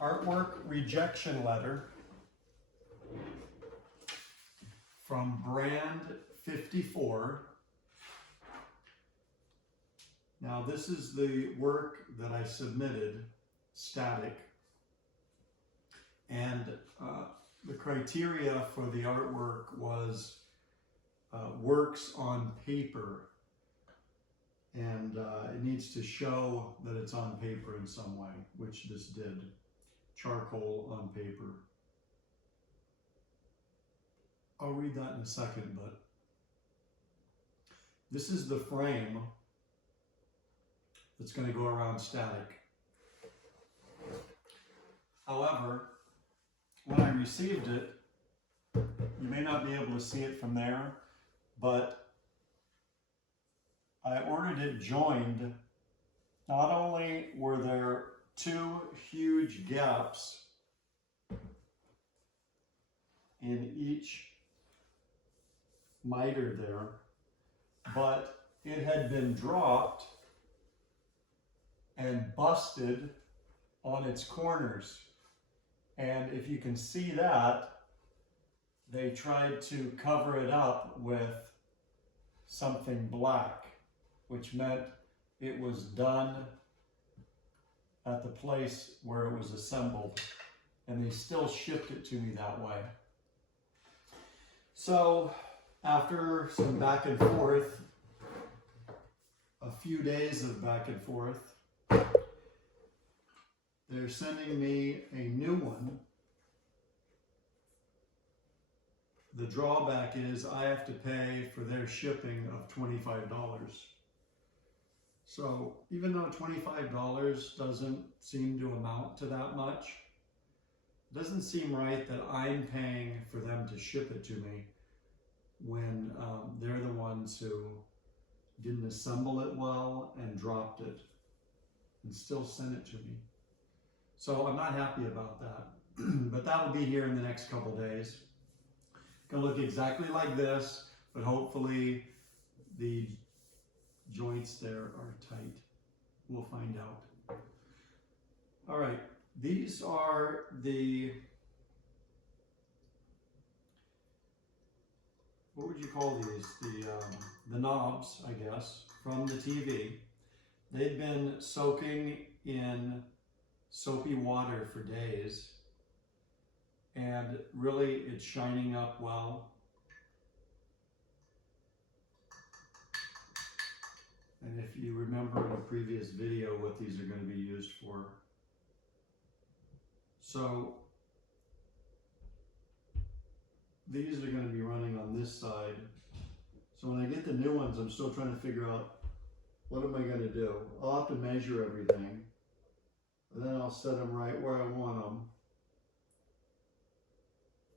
artwork rejection letter from brand 54. Now this is the work that I submitted, static, and the criteria for the artwork was works on paper, and it needs to show that it's on paper in some way, which this did. Charcoal on paper. I'll read that in a second, but this is the frame that's going to go around static. However, when I received it, you may not be able to see it from there, but I ordered it joined. Not only were there two huge gaps in each miter there, but it had been dropped and busted on its corners. And if you can see that, they tried to cover it up with something black, which meant it was done at the place where it was assembled, and they still shipped it to me that way. So after some back and forth, a few days of back and forth, they're sending me a new one. The drawback is I have to pay for their shipping of $25. So even though $25 doesn't seem to amount to that much, it doesn't seem right that I'm paying for them to ship it to me when they're the ones who didn't assemble it well and dropped it and still sent it to me. So I'm not happy about that, but that'll be here in the next couple days. Gonna look exactly like this, but hopefully the joints there are tight. We'll find out. All right, these are the, what would you call these? The knobs, I guess, from the TV. They've been soaking in soapy water for days, and really it's shining up well. And if you remember in a previous video what these are going to be used for. So these are going to be running on this side. So when I get the new ones, I'm still trying to figure out what am I going to do. I'll have to measure everything, and then I'll set them right where I want them.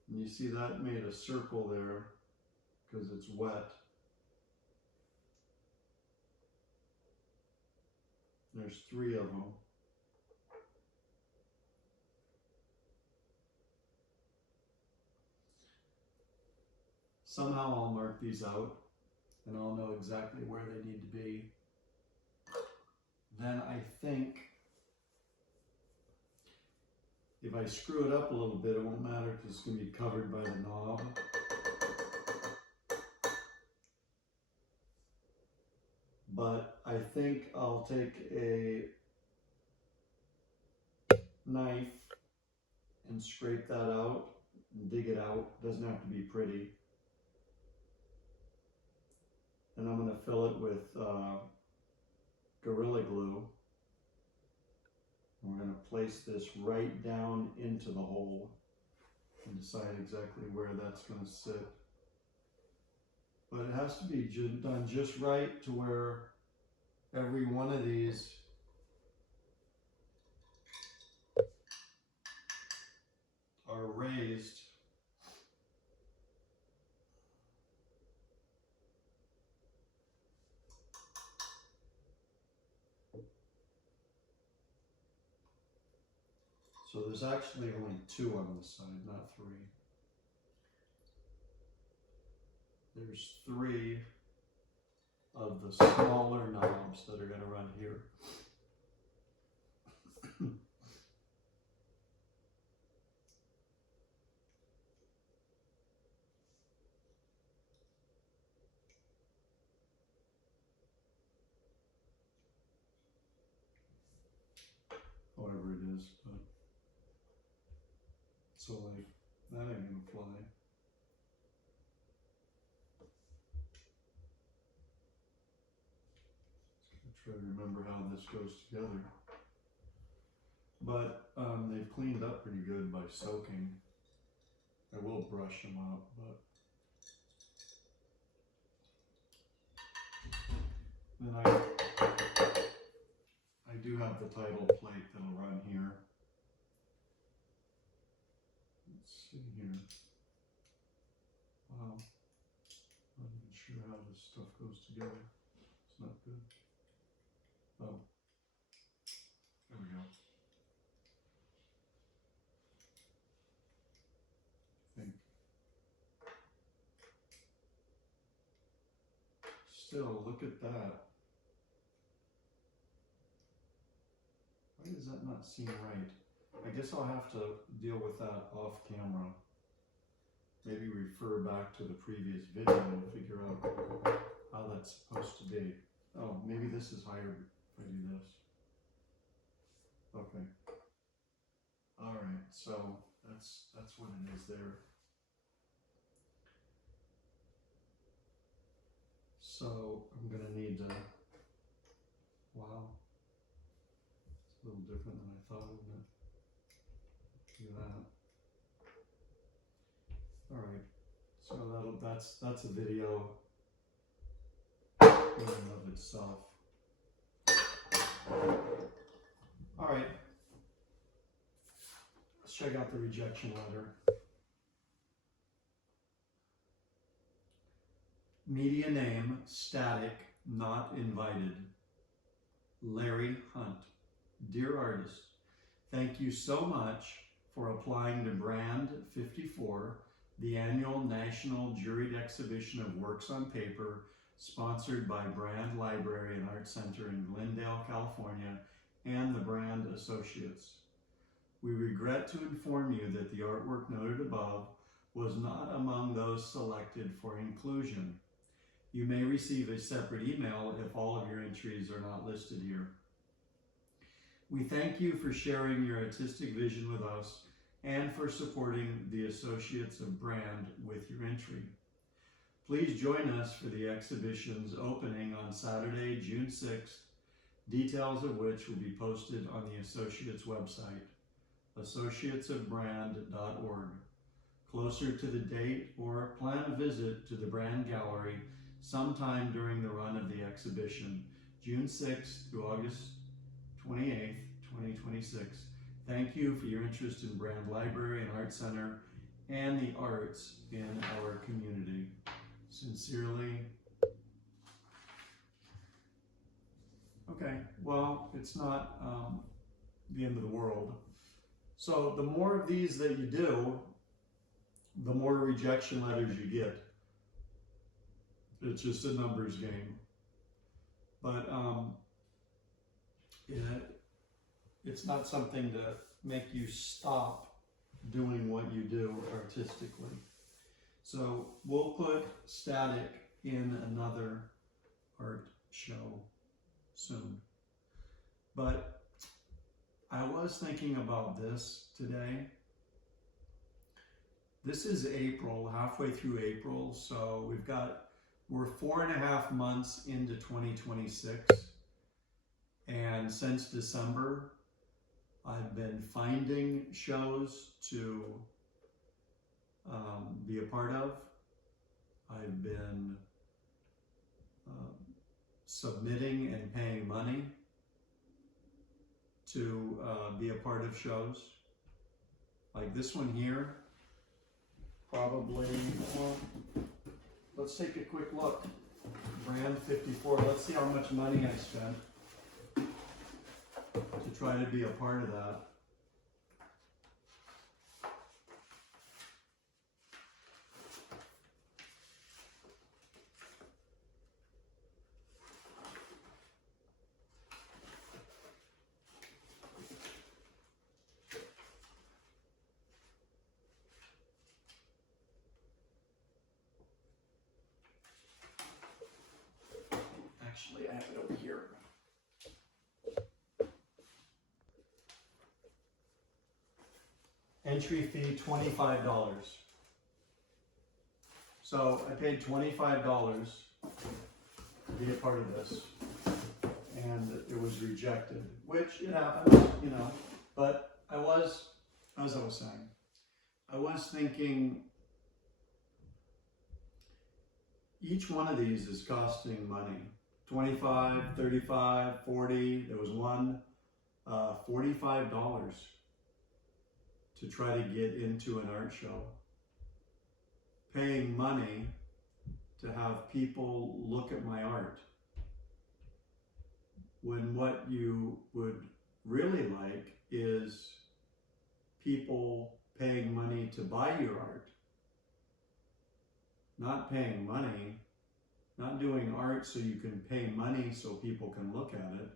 And you see that made a circle there because it's wet. There's 3 of them. Somehow I'll mark these out and I'll know exactly where they need to be. Then I think if I screw it up a little bit, it won't matter because it's going to be covered by the knob. But I think I'll take a knife and scrape that out and dig it out. Doesn't have to be pretty. And I'm going to fill it with Gorilla Glue. And we're going to place this right down into the hole and decide exactly where that's going to sit. But it has to be done just right to where every one of these are raised. So there's actually only 2 on this side, not 3. There's 3 of the smaller knobs that are going to run here. So like, that ain't gonna fly. Just gonna try to remember how this goes together. But they've cleaned up pretty good by soaking. I will brush them up, but then I do have the title plate that'll run here. Let's see here. Wow, I'm not even sure how this stuff goes together. It's not good. Oh, there we go. I think. Still, look at that. Why does that not seem right? I guess I'll have to deal with that off camera. Maybe refer back to the previous video and figure out how that's supposed to be. Oh, maybe this is higher if I do this. Okay. All right, so that's what it is there. So I'm gonna need to, wow, it's a little different than I thought, isn't it? Do that. All right, so that's a video in and of itself. All right, let's check out the rejection letter. Media name, static, not invited. l.hunt. Dear artist, thank you so much for applying to Brand 54, the annual National Juried Exhibition of Works on Paper, sponsored by Brand Library and Art Center in Glendale, California, and the Brand Associates. We regret to inform you that the artwork noted above was not among those selected for inclusion. You may receive a separate email if all of your entries are not listed here. We thank you for sharing your artistic vision with us and for supporting the Associates of Brand with your entry. Please join us for the exhibition's opening on Saturday, June 6th, details of which will be posted on the Associates website, associatesofbrand.org. Closer to the date, or plan a visit to the Brand Gallery sometime during the run of the exhibition, June 6th through August 28th, 2026. Thank you for your interest in Brand Library and Art Center and the arts in our community. Sincerely. Okay, well, it's not the end of the world. So the more of these that you do, the more rejection letters you get. It's just a numbers game. But it's not something to make you stop doing what you do artistically. So we'll put static in another art show soon. But I was thinking about this today. This is April, halfway through April, so we're 4.5 months into 2026. And since December, I've been finding shows to be a part of. I've been submitting and paying money to be a part of shows. Like this one here, probably, well, let's take a quick look. Brand 54, let's see how much money I spent to try to be a part of that. Actually, I have it over here. entry fee $25. So I paid $25 to be a part of this, and it was rejected, which it happens, you know. But I was, as I was saying, I was thinking each one of these is costing money. 25, 35, 40. There was one $45 to try to get into an art show. Paying money to have people look at my art, when what you would really like is people paying money to buy your art. Not paying money, not doing art so you can pay money so people can look at it.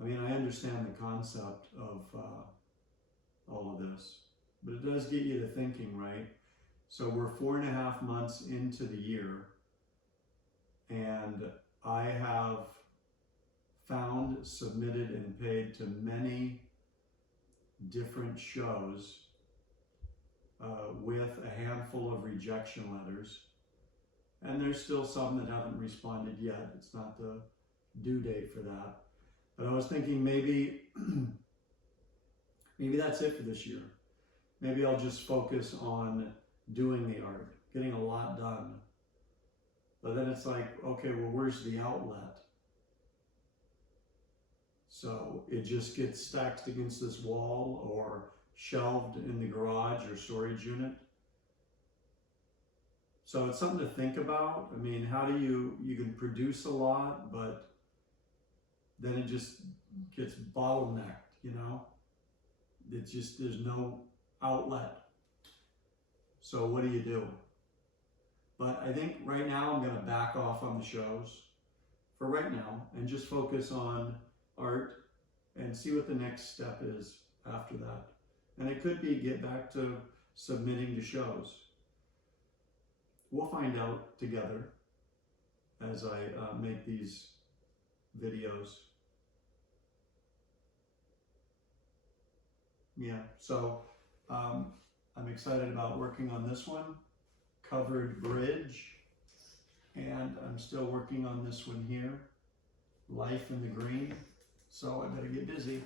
I mean, I understand the concept of all of this, but it does get you to thinking, right? So we're 4.5 months into the year, and I have found, submitted, and paid to many different shows with a handful of rejection letters. And there's still some that haven't responded yet. It's not the due date for that. But I was thinking maybe, maybe that's it for this year. Maybe I'll just focus on doing the art, getting a lot done. But then it's like, okay, well, where's the outlet? So it just gets stacked against this wall or shelved in the garage or storage unit. So it's something to think about. I mean, how do you can produce a lot, but then it just gets bottlenecked, you know? It's just, there's no outlet. So what do you do? But I think right now I'm going to back off on the shows for right now and just focus on art and see what the next step is after that. And it could be get back to submitting to shows. We'll find out together as I make these videos. Yeah, so I'm excited about working on this one, Covered Bridge, and I'm still working on this one here, Life in the Green, so I better get busy.